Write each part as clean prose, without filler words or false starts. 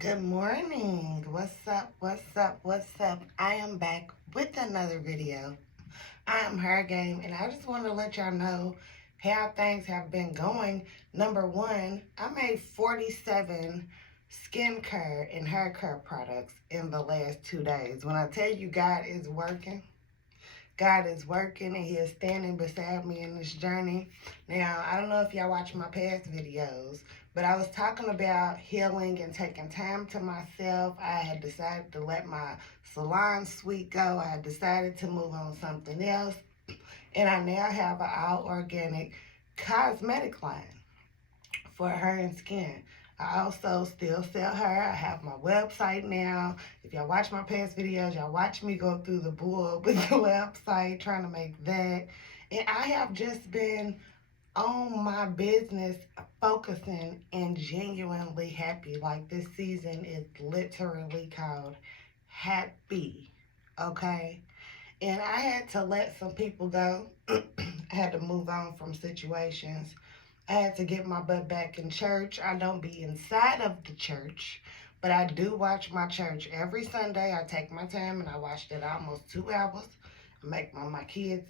Good morning. What's up? What's up? What's up? I am back with another video. I am Her Game, and I just want to let y'all know how things have been going. Number one, I made 47 skincare and hair care products in the last 2 days. When I tell you God is working, God is working and He is standing beside me in this journey. Now, I don't know if y'all watch my past videos, but I was talking about healing and taking time to myself. I had decided to let my salon suite go. I had decided to move on something else. And I now have an all organic cosmetic line for hair and skin. I also still sell hair. I have my website now. If y'all watch my past videos, y'all watch me go through the bull with the website, trying to make that. And I have just been on my business, focusing and genuinely happy. Like, this season is literally called Happy, okay? And I had to let some people go. I had to move on from situations. I had to get my butt back in church. I don't be inside of the church, but I do watch my church every Sunday. I take my time and I watched it almost 2 hours. I make my kids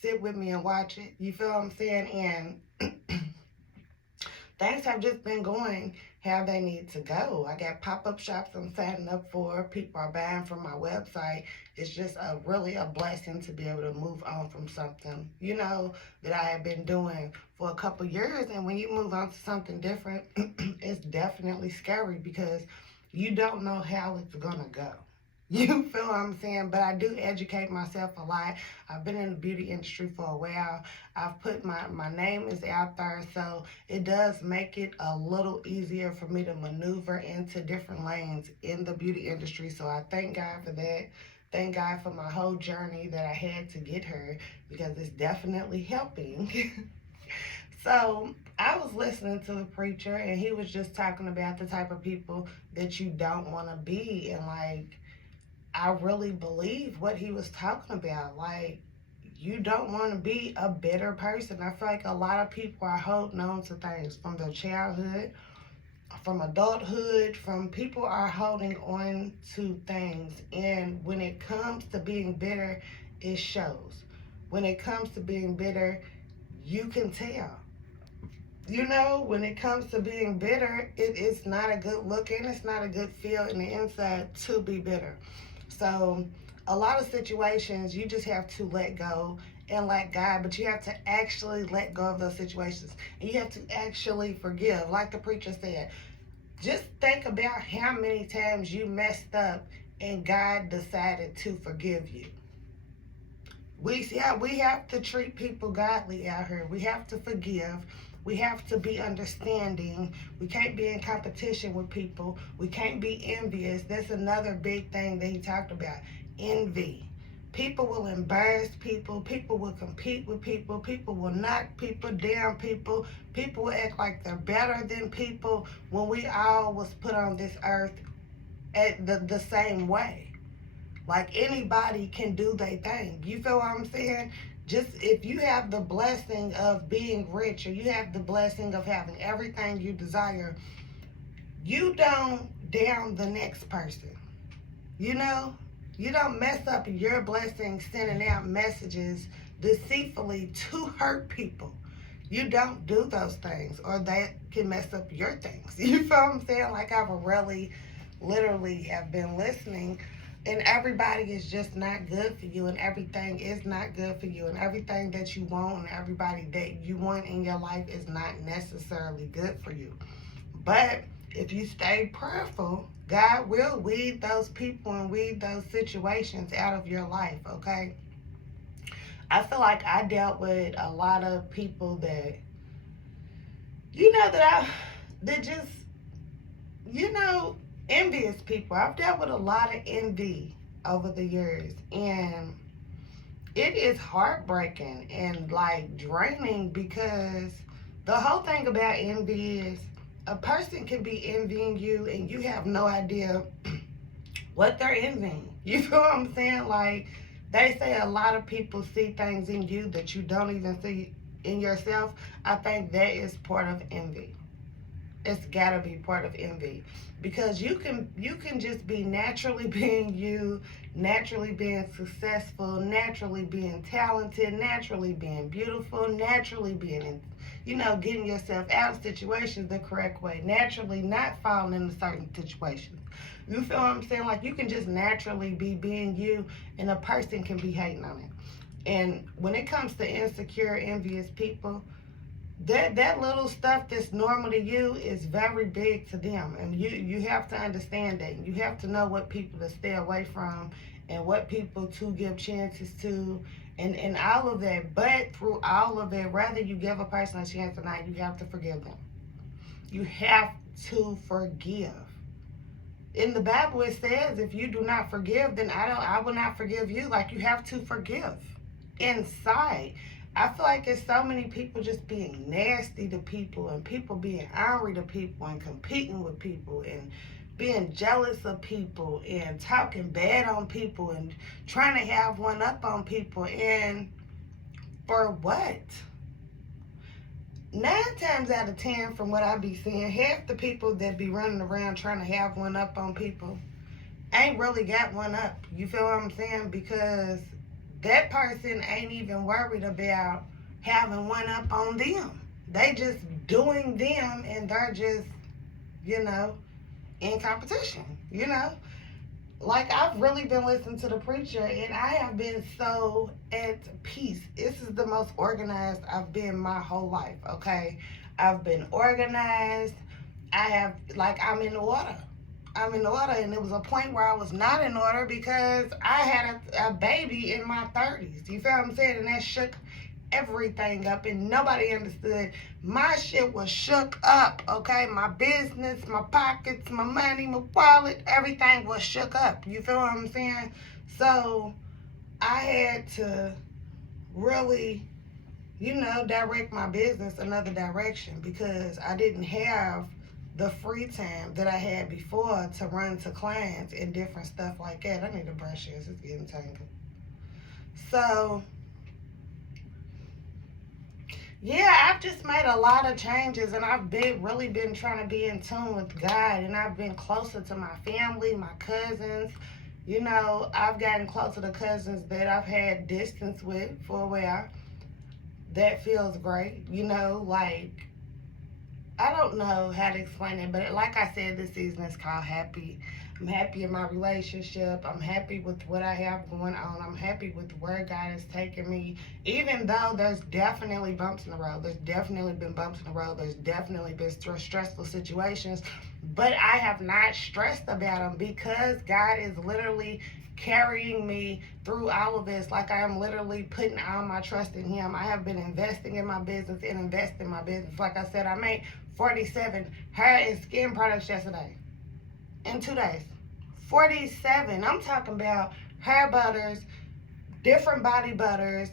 sit with me and watch it. You feel what I'm saying? And things have just been going how they need to go. I got pop-up shops I'm signing up for. People are buying from my website. It's just really a blessing to be able to move on from something, that I have been doing for a couple years. And when you move on to something different, it's definitely scary because you don't know how it's going to go. You feel what I'm saying? But I do educate myself a lot. I've been in the beauty industry for a while. I've put my name is out there, so it does make it a little easier for me to maneuver into different lanes in the beauty industry. So I thank God for that. Thank God for my whole journey that I had to get her, because it's definitely helping. So I was listening to the preacher, and he was just talking about the type of people that you don't want to be. And I really believe what he was talking about. Like, you don't want to be a bitter person. I feel like a lot of people are holding on to things from their childhood, from adulthood, from people are holding on to things. And when it comes to being bitter, it shows. When it comes to being bitter, you can tell. When it comes to being bitter, it is not a good look and it's not a good feel in the inside to be bitter. So a lot of situations you just have to let go and let God, but you have to actually let go of those situations. And you have to actually forgive. Like the preacher said, just think about how many times you messed up and God decided to forgive you. We have to treat people godly out here. We have to forgive. We have to be understanding. We can't be in competition with people. We can't be envious. That's another big thing that he talked about. Envy. People will embarrass people. People will compete with people. People will knock people down. People will act like they're better than people when we all was put on this earth at the same way. Like, anybody can do their thing. You feel what I'm saying? Just if you have the blessing of being rich, or you have the blessing of having everything you desire, you don't down the next person. You don't mess up your blessing sending out messages deceitfully to hurt people. You don't do those things, or that can mess up your things. You feel what I'm saying? Like, I've really, literally have been listening, and everybody is just not good for you, and everything is not good for you, and everything that you want and everybody that you want in your life is not necessarily good for you. But if you stay prayerful, God will weed those people and weed those situations out of your life, okay? I feel like I dealt with a lot of people that, that just, envious people. I've dealt with a lot of envy over the years, and it is heartbreaking and draining, because the whole thing about envy is a person can be envying you and you have no idea what they're envying. You feel what I'm saying? Like, they say a lot of people see things in you that you don't even see in yourself. I think that is part of envy. It's gotta be part of envy, because you can just be naturally being you, naturally being successful, naturally being talented, naturally being beautiful, naturally being getting yourself out of situations the correct way, naturally not falling into certain situations. You feel what I'm saying? Like, you can just naturally be being you, and a person can be hating on it. And when it comes to insecure, envious people, that little stuff that's normal to you is very big to them, and you have to understand that. You have to know what people to stay away from and what people to give chances to, and all of that. But through all of it, whether you give a person a chance or not, you have to forgive them. You have to forgive. In the Bible it says, if you do not forgive, then I will not forgive you. Like, you have to forgive inside. I feel like it's so many people just being nasty to people, and people being angry to people, and competing with people, and being jealous of people, and talking bad on people, and trying to have one up on people. And for what? 9 times out of 10, from what I be seeing, half the people that be running around trying to have one up on people ain't really got one up. You feel what I'm saying? Because that person ain't even worried about having one up on them. They just doing them, and they're just, in competition, Like, I've really been listening to the preacher, and I have been so at peace. This is the most organized I've been my whole life, okay? I've been organized. I'm in order. I'm in order, and it was a point where I was not in order because I had a baby in my 30s. You feel what I'm saying? And that shook everything up, and nobody understood. My shit was shook up, okay? My business, my pockets, my money, my wallet, everything was shook up. You feel what I'm saying? So I had to really, direct my business another direction, because I didn't have the free time that I had before to run to clients and different stuff like that. I need to brush this. It's getting tangled. So, yeah, I've just made a lot of changes, and I've really been trying to be in tune with God, and I've been closer to my family, my cousins. I've gotten closer to cousins that I've had distance with for a while. That feels great. Like, I don't know how to explain it, but like I said, this season is called happy. I'm happy in my relationship. I'm happy with what I have going on. I'm happy with where God has taken me, even though there's definitely bumps in the road. There's definitely been bumps in the road. There's definitely been stressful situations, but I have not stressed about them, because God is literally carrying me through all of this. Like, I am literally putting all my trust in Him. I have been investing in my business and investing in my business. Like I said, I made 47 hair and skin products yesterday in 2 days. 47. I'm talking about hair butters, different body butters,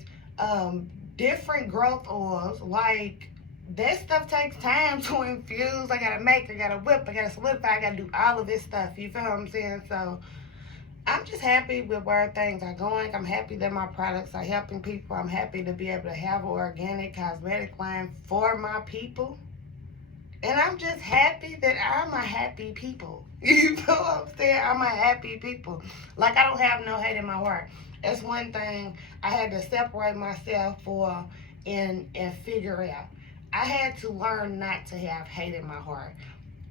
different growth oils. Like, that stuff takes time to infuse. I gotta make, I gotta whip, I gotta solidify, I gotta do all of this stuff. You feel what I'm saying? So I'm just happy with where things are going. I'm happy that my products are helping people. I'm happy to be able to have an organic cosmetic line for my people. And I'm just happy that I'm a happy people. You know what I'm saying? I'm a happy people. Like, I don't have no hate in my heart. That's one thing I had to separate myself for and figure out. I had to learn not to have hate in my heart.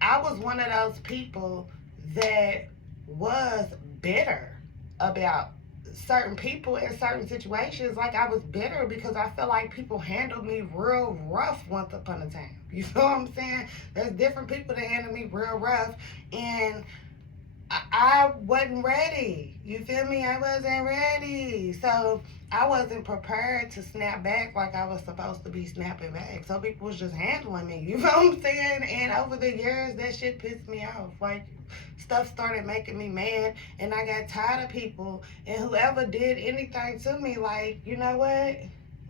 I was one of those people that was bitter about certain people in certain situations. Like, I was bitter because I felt like people handled me real rough once upon a time. You know what I'm saying? There's different people that handle me real rough, and I wasn't ready. You feel me? I wasn't ready. So I wasn't prepared to snap back like I was supposed to be snapping back. So people was just handling me. You know what I'm saying? And over the years, that shit pissed me off. Like, stuff started making me mad, and I got tired of people. And whoever did anything to me, like, you know what?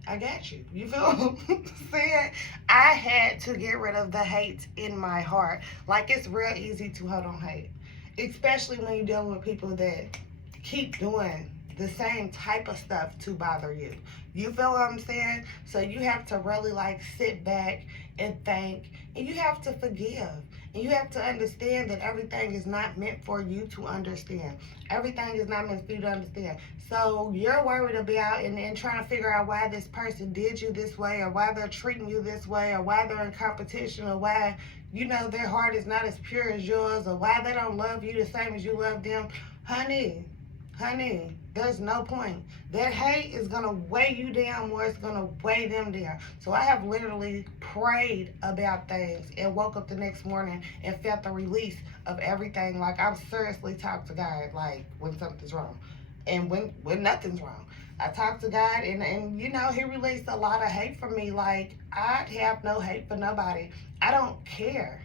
I got you. You feel what I'm saying? I had to get rid of the hate in my heart. Like, it's real easy to hold on hate, especially when you're dealing with people that keep doing the same type of stuff to bother you. You feel what I'm saying? So you have to really like sit back and think, and you have to forgive. And you have to understand that everything is not meant for you to understand. Everything is not meant for you to understand. So you're worried about and trying to figure out why this person did you this way, or why they're treating you this way, or why they're in competition, or why, you know, their heart is not as pure as yours, or why they don't love you the same as you love them. Honey, there's no point. That hate is going to weigh you down more. It's going to weigh them down. So I have literally prayed about things and woke up the next morning and felt the release of everything. Like, I've seriously talked to God, like, when something's wrong and when nothing's wrong. I talked to God, and you know, he released a lot of hate from me. Like, I have no hate for nobody. I don't care.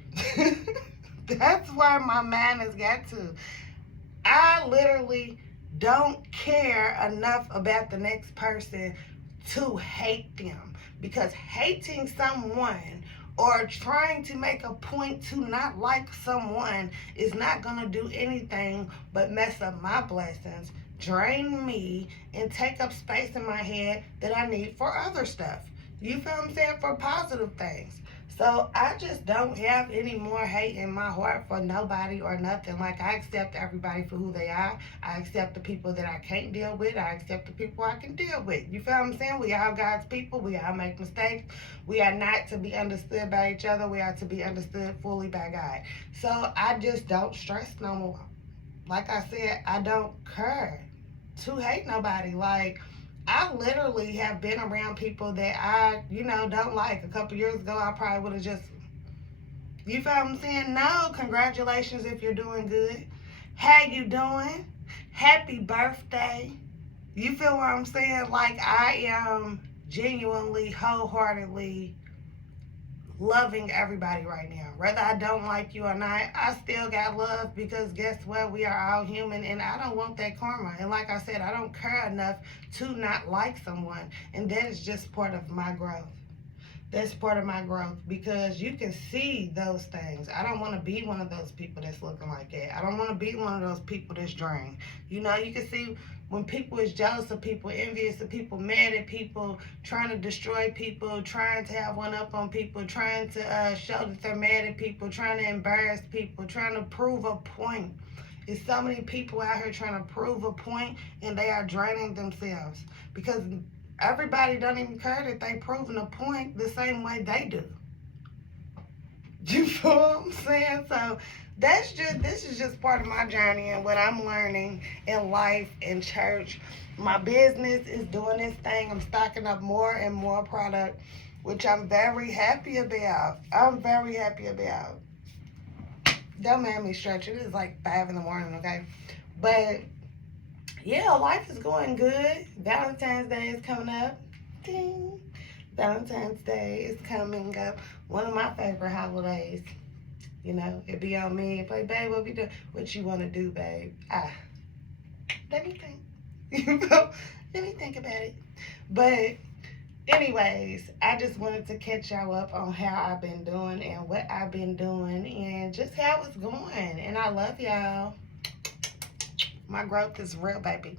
That's where my mind has got to. I literally don't care enough about the next person to hate them, because hating someone or trying to make a point to not like someone is not going to do anything but mess up my blessings, drain me, and take up space in my head that I need for other stuff. You feel what I'm saying? For positive things. So I just don't have any more hate in my heart for nobody or nothing. Like, I accept everybody for who they are. I accept the people that I can't deal with. I accept the people I can deal with. You feel what I'm saying? We all God's people. We all make mistakes. We are not to be understood by each other. We are to be understood fully by God. So I just don't stress no more. Like I said, I don't care to hate nobody. Like, I literally have been around people that I, you know, don't like. A couple years ago, I probably would have just, you feel what I'm saying? No, congratulations if you're doing good. How you doing? Happy birthday. You feel what I'm saying? Like, I am genuinely, wholeheartedly loving everybody right now. Whether I don't like you or not, I still got love, because guess what? We are all human, and I don't want that karma. And like I said, I don't care enough to not like someone, and that is just part of my growth. That's part of my growth, because you can see those things. I don't want to be one of those people that's looking like that. I don't want to be one of those people that's drained. You know, you can see when people is jealous of people, envious of people, mad at people, trying to destroy people, trying to have one up on people, trying to show that they're mad at people, trying to embarrass people, trying to prove a point. There's so many people out here trying to prove a point, and they are draining themselves, because everybody don't even care that they proving a point the same way they do. You feel what I'm saying? So this is just part of my journey and what I'm learning in life, in church. My business is doing this thing. I'm stocking up more and more product, which I'm very happy about. I'm very happy about. Don't make me stretch. It is like 5 in the morning, okay? But yeah, life is going good. Valentine's Day is coming up. Ding. Valentine's Day is coming up. One of my favorite holidays. You know, it be on me. It's like, babe, what we do? What you want to do, babe? Let me think. You know, let me think about it. But anyways, I just wanted to catch y'all up on how I've been doing and what I've been doing and just how it's going. And I love y'all. My growth is real, baby.